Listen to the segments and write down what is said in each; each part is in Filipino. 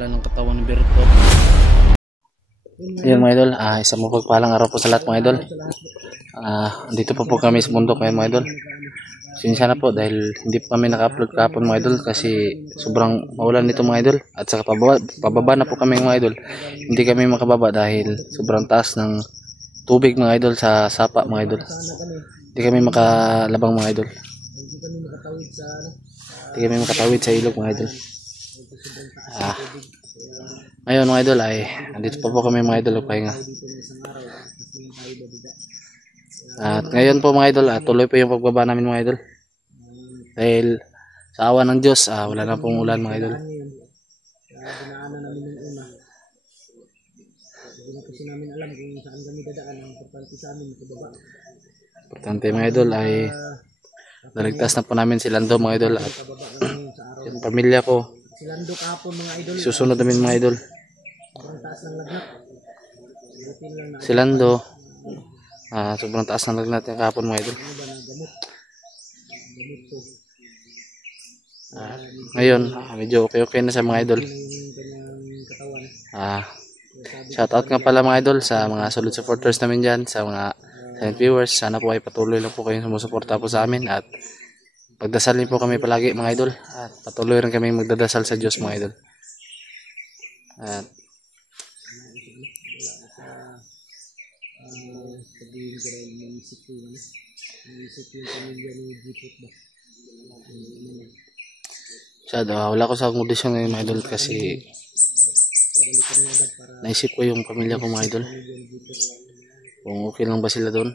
wala ng katawan ng Berto. Ayun mga idol, isang mapagpalang araw po sa lahat mga idol. Dito po kami sa bundok ngayon mga idol. Sinsya na po dahil hindi po kami naka-upload kahapon mga idol kasi sobrang maulan nito mga idol. At saka pababa na po kami mga idol. Hindi kami makababa dahil sobrang taas ng tubig mga idol sa sapa mga idol. Hindi kami makalabang mga idol. Hindi kami makatawid sa ilog mga idol. Ngayon mga idol ay andito pa po kami mga idol magpahinga. At ngayon po mga idol tuloy po yung pagbaba namin mga idol. Dahil sa awa ng Diyos wala na pong ulan mga idol. Dinaanan namin yung una. Hindi na kasi namin alam kung saan kami dadaan. Ang importante sa amin makababa. Importante mga idol ay naligtas na po namin si Lando mga idol at yung pamilya ko. Si Lando kahapon mga idol. Susunod namin mga idol. Sobrang taas ng lagnat. Si Lando sobrang taas ng lagnat yung kahapon mga idol. Ngayon medyo okay na sa mga idol. Shout out nga pala mga idol sa mga solid supporters namin dyan, sa mga silent viewers. Sana po ay patuloy lang po kayong sumusuporta po sa amin at pagdasalin po kami palagi mga idol at patuloy rin kami magdadasal sa Diyos mga idol. At wala ko sa kondisyon ngayon mga idol kasi naisip ko yung pamilya ko mga idol kung okay lang ba sila doon.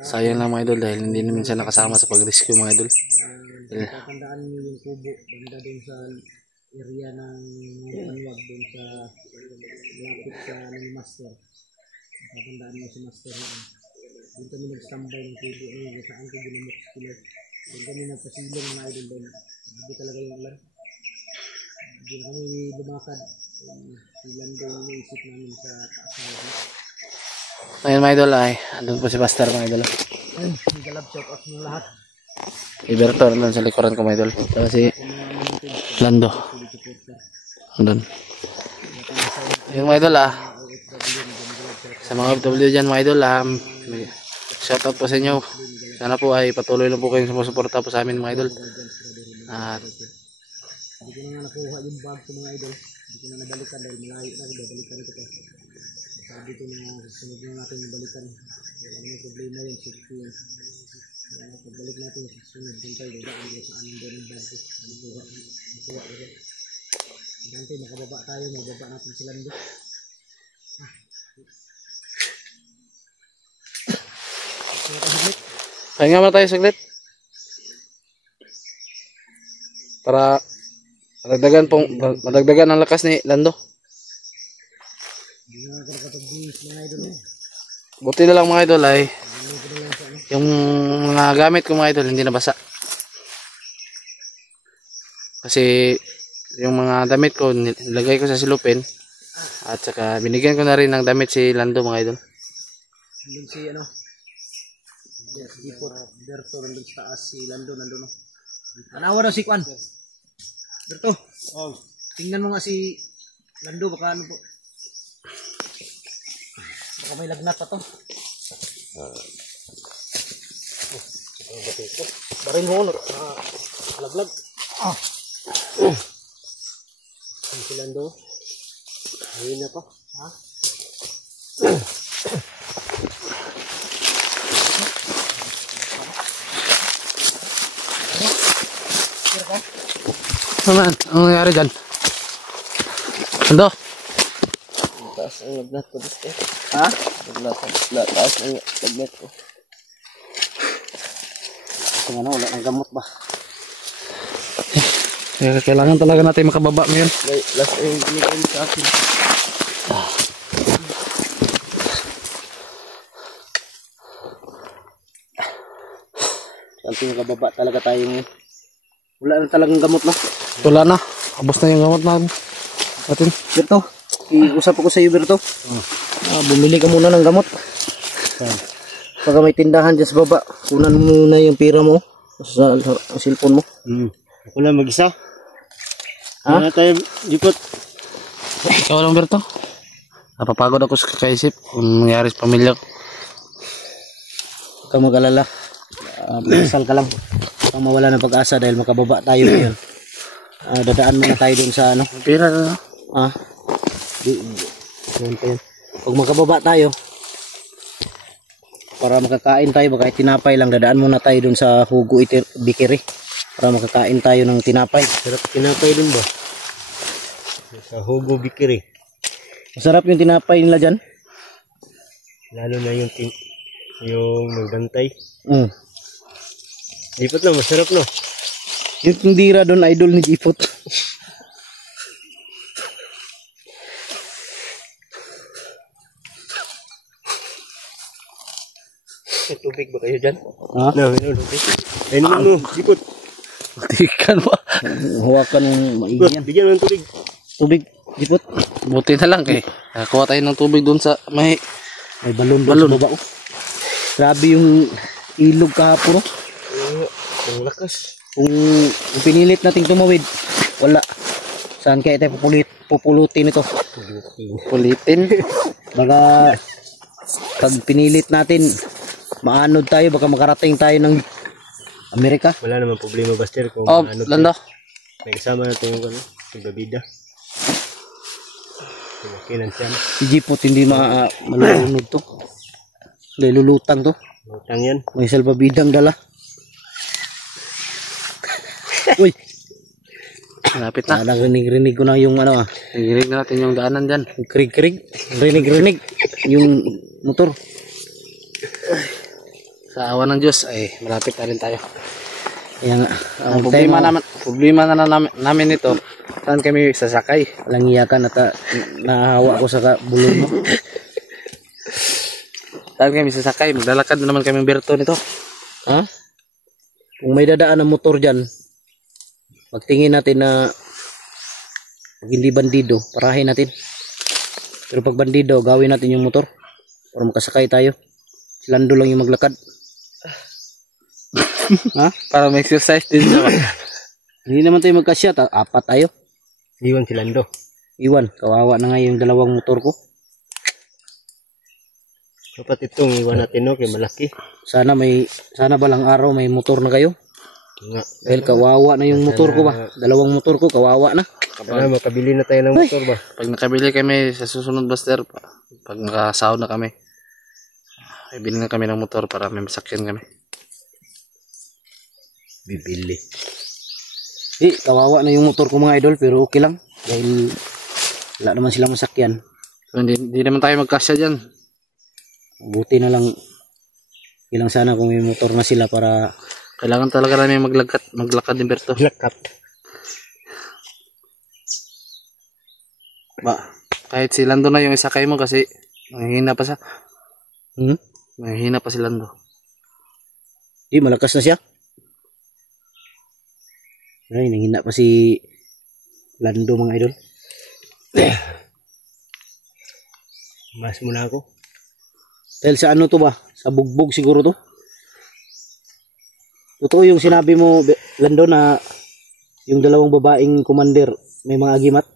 Sayang lang mga idol dahil hindi namin siya nakasama sa pag-rescue mga idol. Tatandaan niyo yung kubo banda doon sa area ng Manuwag doon sa lapit sa master. Tatandaan niyo si master doon kami nag-standby ng kubo saan ko ginamot sila. Doon kami nagpasilong mga idol doon. Hindi talaga yung ulan. Hindi na kami lumakad. Ilan doon yung isip namin sa taas. Ngayon mga idol ay andun po si Master mga idol. Ayun, nag-love shout out ng lahat. Iberto nandun sa likuran ko mga idol. Saka si Lando andun. Yung mga idol sa mga OFW dyan mga idol shout out po sa inyo. Sana po ay patuloy lang po kayong sumusuporta po sa amin mga idol. At hindi ko na nakuha yung bag ko mga idol. Hindi ko na nabalikan dahil malayo na babalikan ko. Sabi ko na susunod na natin yung balikan. May problema yun, safety yun. Pagbalik natin yung susunod din tayo. Daan yung saan yung doon yung bag ko. Nakuha ko. Dante, makababa tayo. Mababa natin si Lando. pahinga muna tayo saglit para madagdagan ang lakas ni Lando. Buti na lang mga idol ay yung mga gamit ko mga idol hindi nabasa kasi yung mga damit ko nilagay ko sa silupin at saka binigyan ko na rin ng damit si Lando mga idol. Nandun si Ipot Berto nandun sa taas, si Lando nandun Anawa daw si Kwan Berto, tingnan mo nga si Lando baka ano po. Baka may lagnat pa to. Barin mo laglag. Si Lando ayun na pa Naman, ano nangyari dyan? Lando? taas ang lagnat ko dito. Taas ang lagnat ko. Kasi wala ng gamot ba? Kailangan talaga natin makababa ngayon. Last time binigay sa akin. Kasi makababa talaga tayo ngayon. Wala na talagang gamot na. Wala na. Abos na yung gamot natin. Berto, iusap ako sa iyo Berto. Bumili ka muna ng gamot. Pag may tindahan dyan sa baba, kunan mo muna yung pira mo sa cellphone mo. Ako lang mag-isa. Ha? Ano tayo, Jipot? Ikaw lang, Berto. Napapagod ako sa kakaisip kung nangyari sa pamilya ko. Huwag kang mag-alala. Masal ka lang. Huwag kang mawala ng pag-asa dahil makababa tayo ngayon. Dadaan muna tayo dun sa ano. Pira na. Yan pa yan. Pag makababa tayo, para makakain tayo, baka tinapay lang, dadaan muna tayo dun sa Hugo Bikiri para makakain tayo ng tinapay. Sarap tinapay din ba? Sa Hugo Bikiri. Masarap yung tinapay nila dyan. Lalo na yung nagbantay. Jipot na, masarap no? Yung tindira doon, idol ni Jipot. May tubig ba kayo dyan? Ha? No, may tubig. Ay naman mo, Jipot. Tikan ba? Hawakan yung maigyan. Bigyan mo ng tubig. Tubig, Jipot. Buti na lang eh. Nakakuha tayo ng tubig doon sa may balon sa baba. Grabe yung ilog kahapon. Ang lakas. Kung pinilit nating tumawid, wala. Saan kaya tayo pupulutin ito? Pulitin? Baka pag pinilit natin, maanod tayo, baka makarating tayo ng Amerika. Wala naman problema, Buster, kung maanod Lando. May kasama natin yung bida. Si Jipot hindi malulunod to. Lulutang to. Lutang yan. May salbabidang dala. Uy! Malapit na. Rinig ko na yung ano Rinig natin yung daanan dyan. Krig. Rinig. Yung motor. Sa awa ng Diyos ay malapit na rin tayo. Yan nga. Ang problema na namin ito, saan kami sasakay? Walang iyakan at nahahawa ko sa bulon mo. Saan kami sasakay? Maglalakad na naman kami Berto nito. Ha? Kung may dadaan ng motor dyan, magtingin natin na pag hindi bandido, parahin natin. Pero pag bandido, gawin natin yung motor para makasakay tayo. Si Lando lang yung maglakad. Ha? Para may exercise din naman. Hindi naman tayo magkasya, apat tayo. Iwan si Lando. Iwan, kawawa na nga yung dalawang motor ko. Dapat itong iwan natin no, kay malaki. Sana balang araw may motor na kayo. Nga. Dahil kawawa na yung motor ko ba? Dalawang motor ko, kawawa na. Sana makabili na tayo ng motor ba? Pag nakabili kami sa susunod Buster, pag nakasahod na kami, bibili na kami ng motor para may masakyan kami. Bibili. Kawawa na yung motor ko mga idol, pero okay lang. Dahil wala naman silang masakyan. So, hindi naman tayo magkasya dyan. Buti na lang. Ilang sana kung may motor na sila para... Kailangan talaga namin maglakad din Berto. Maglakad. Kahit si Lando na yung isakay mo kasi mahihina pa siya. Mahihina pa si Lando. Malakas na siya. Ay, nanghina pa si Lando mga idol. Mas muna ako. Dahil sa ano to ba? Sa bugbog siguro to. Totoo yung sinabi mo, Lando, na yung dalawang babaeng commander may mga agimat.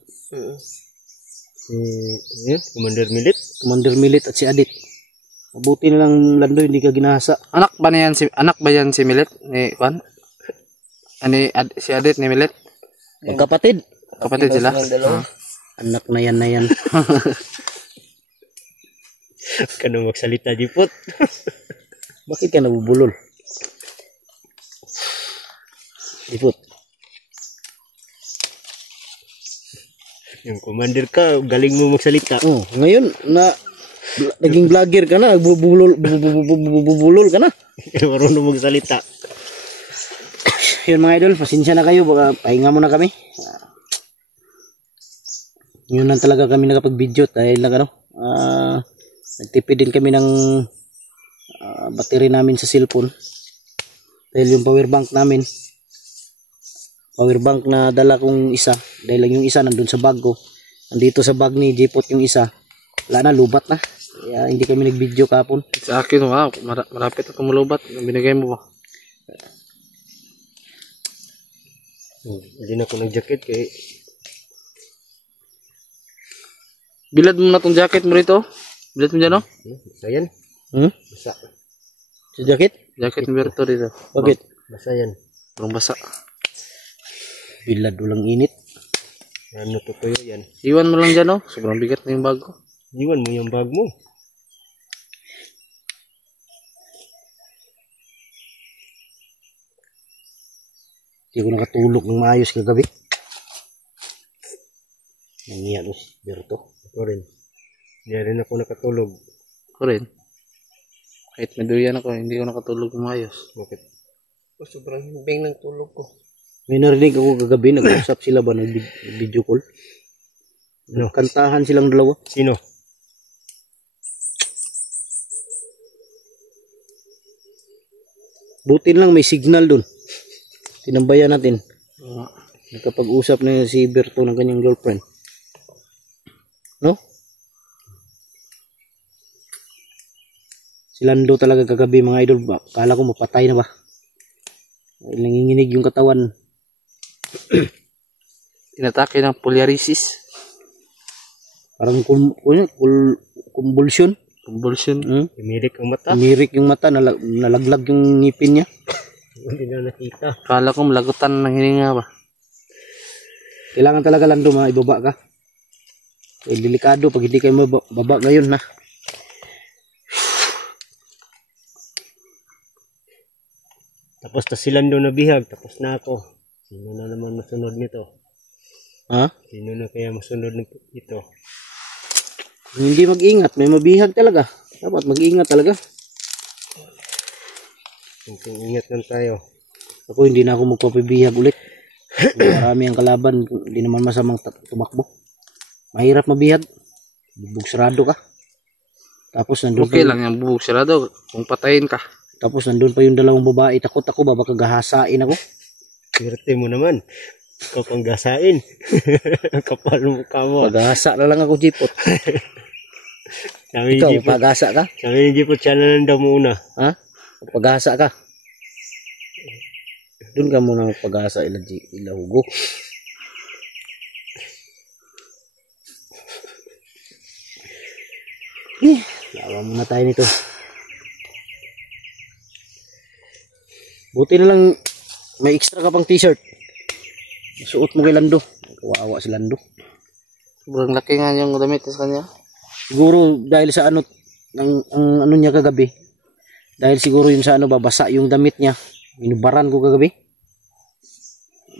Commander Milit at si Adit. Mabuti na lang, Lando, hindi ka ginahasa. Anak ba yan si Milit ni Juan? Si Adit ni Milit? Magkapatid. Kapatid sila? Anak na yan. Ka na magsalita, Jipot. Bakit ka nabubulol? Jipot. Yung commander ka, galing mo magsalita. Ngayon, naging vlogger ka na, nagbubulol ka na. Marunong magsalita. Yun mga idol, pasensya na kayo, baka pahinga muna kami. Yun lang talaga kami nakapag-video dahil nagtipid din kami ng battery namin sa cellphone. Dahil yung power bank na dala kong isa, dahil lang yung isa nandun sa bag ko, nandito sa bag ni Jipot yung isa, wala na, lubat na. Kaya hindi kami nag-video kapon. Sa akin, wow, marapit na tumulubat. Binigay mo ba? Hindi na ako nag-jacket kay Bilad mo na tong jacket mo rito. Bilad mo dyan, no? Basa yan. Basa. Sa jacket? Jacket mo rito dito. Bakit? Basa yan. Parang basa. Bilad ulang init. Ano tutuyo yan? Iwan mo lang dyan, no? Sobrang bigat na yung bag ko. Iwan mo yung bag mo. Hindi ko nakatulog ng maayos kagabi. Nangiyan mo si Berto. Ako rin. Hindi rin ako nakatulog. Ako rin. Kahit may duyan ako, hindi ko nakatulog maayos. Bakit? Sobrang himbing ng tulog ko. May narinig ako kagabi, nag-usap sila ba, nag-video call? No. Kantahan silang dalawa. Sino? Buti lang may signal dun. Tinambayan natin. Uh, Nagkapag-usap na si Berto ng kanyang girlfriend. No? Si Lando talaga kagabi mga idol. Kala ko mapatay na ba? Nanginginig yung katawan. Inatake ng polyarisis. Parang convulsion. Convulsion. Umirik ang mata. Umirik yung mata. Nalaglag yung ngipin niya. Hindi na nakita. Kala ko malagutan ng hininga ba? Kailangan talaga Lando ibaba ka. Delikado pag hindi kayo mababa ngayon na. Tapos na silang doon nabihag. Tapos na ako. Sino na naman masunod nito? Ha? Sino na kaya masunod nito? Hindi mag-ingat. May mabihag talaga. Dapat mag-ingat talaga. Ingat lang tayo. Ako hindi na ako magpapabihag ulit. Marami ang kalaban. Hindi naman masamang tumakbo. Mahirap mabihag. Bubog sarado ka. Tapos nandun Okay pa lang yung bubog sarado kung patayin ka. Tapos nandun pa yung dalawang babae. Takot ako ba? Baka gahasain ako. Swerte mo naman. Ikaw pang gasain. Kapal mo ka mo. Pagahasa na lang ako, Jipot. Sabi ni Ikaw, Jipot, pagahasa ka? sabi ni Jipot, siya na lang daw muna. Ha? Pagahasa ka? Doon ka muna pag-asa ilahugo. Lawa muna tayo nito. Buti na lang may extra ka pang t-shirt. Suot mo kay Lando. Kawawa si Lando. Sobrang laki nga yung damit sa kanya. Siguro dahil sa ano ang ano niya kagabi. Dahil siguro yun sa ano babasa yung damit niya. Inubaran ko kagabi.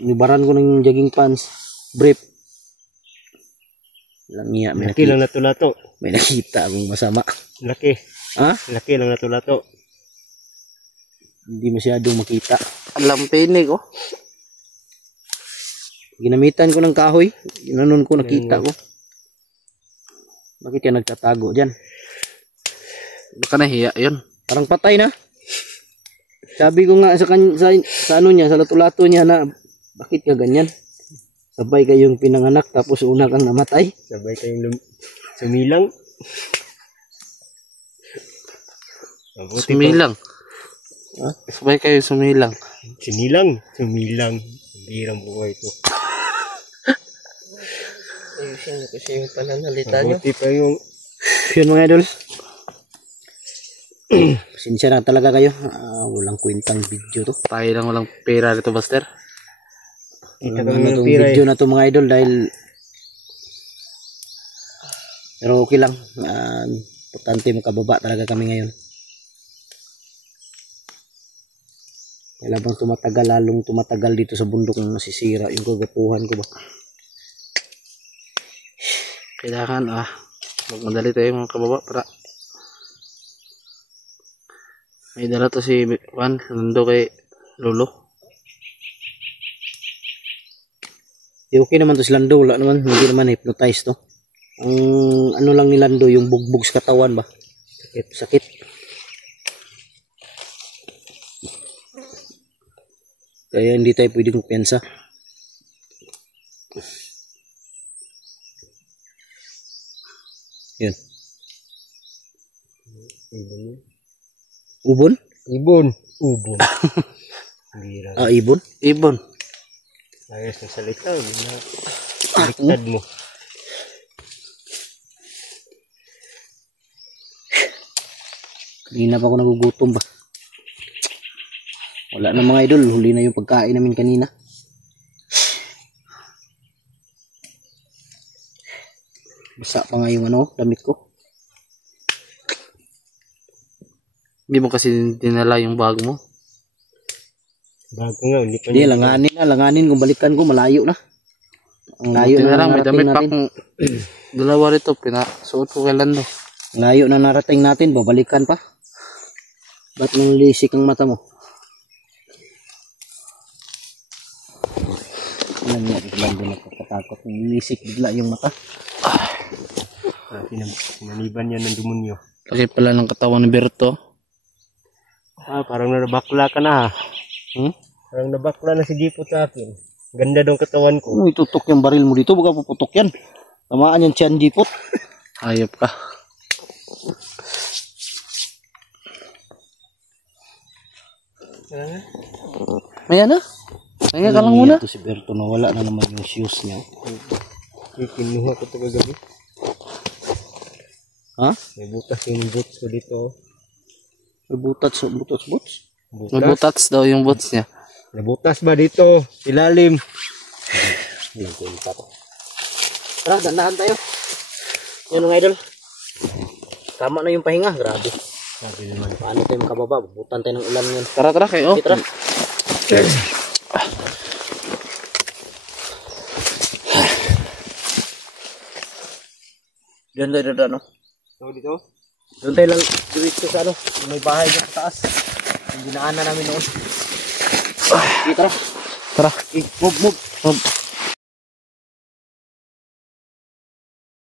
Inubaran ko ng jogging pants, brief. Lang niya, Laki lang natulato. may nakita akong masama. Laki. Ha? Laki lang natulato. Hindi masyadong makita. Alam pinig oh. Ginamitan ko ng kahoy. Ginanon ko, nakita ko. Bakit ka nagtatago dyan? Baka nahiya yun. Parang patay na. Sabi ko nga sa ano niya, sa lato-lato niya na, bakit ka ganyan? Sabay kayong pinanganak tapos una kang namatay. Sabay kayong sumilang. Mabuti Sumilang. Ha? Sabay kayo sumilang. Sinilang. Sumilang. Hirang buhay ito. Ayusin na kasi yung pananalita nyo. Mabuti pa yung Yun mga idol. Pasensya na talaga kayo. Walang kwentang video to. Tayo lang walang pera dito, Buster. kita Ano kami ng tong pira video na to mga idol dahil pero okay lang. Importante makababa talaga kami ngayon. Kailan bang tumatagal, lalong tumatagal dito sa bundok na nasisira yung kagapuhan ko ba? Kailangan magmadali tayo mga kababa para may dala to si Juan nando kay Lolo. Okay naman to si Lando, wala naman, hindi naman hypnotize to. Ang ano lang ni Lando, yung bugbog sa katawan ba? Sakit. Kaya hindi tayo pwedeng kumpiyansa. Yan. Ubon? ibon. Ubon. Bira. Ibon? Ibon. Ayos na salita. Baliktad mo. Kanina pa ako nagugutom ba. Wala na mga idol, huli na yung pagkain namin kanina. Basa pa nga yung damit ko. Hindi mo kasi dinala yung bag mo. Bago nga, hindi pa Hindi, langanin kung balikan ko, malayo na. Ang layo Buti na lang, may narating damit pa natin. akong dalawa rito. Pinasuot ko kay Lando. Layo na narating natin, babalikan pa. Ba't nang lisik ang mata mo? Alam niya, biglang doon nakakatakot. Lisik bigla yung mata. Pinaniban yan ng demonyo. Laki pala ng katawan ni Berto. Parang nabakla ka na. Parang nabakla na si Jipot sa akin. Ganda daw katawan ko. Ano itutok yung baril mo dito? Baka puputok yan. Tamaan yung tiyan, Jipot. Hayop ka. Maya na. Kaya ka lang muna. Ito si Berto, nawala na naman yung shoes niya. Kinuha ko ito kagabi. Ha? May butas yung boots ko dito. May butats. Nabutats daw yung boots niya. Nabutas ba dito? Ilalim. Walang kwenta to. Tara, dandahan tayo. Yan mga idol. Tama na yung pahinga. Grabe. Sabi naman. Paano tayo makababa? Butan tayo ng ulan yun. Tara kayo. Tara. Diyan tayo, no? Dito? Doon tayo lang dito sa may bahay dyan sa taas. Yung dinaanan namin noon. Tara. Tara. Move.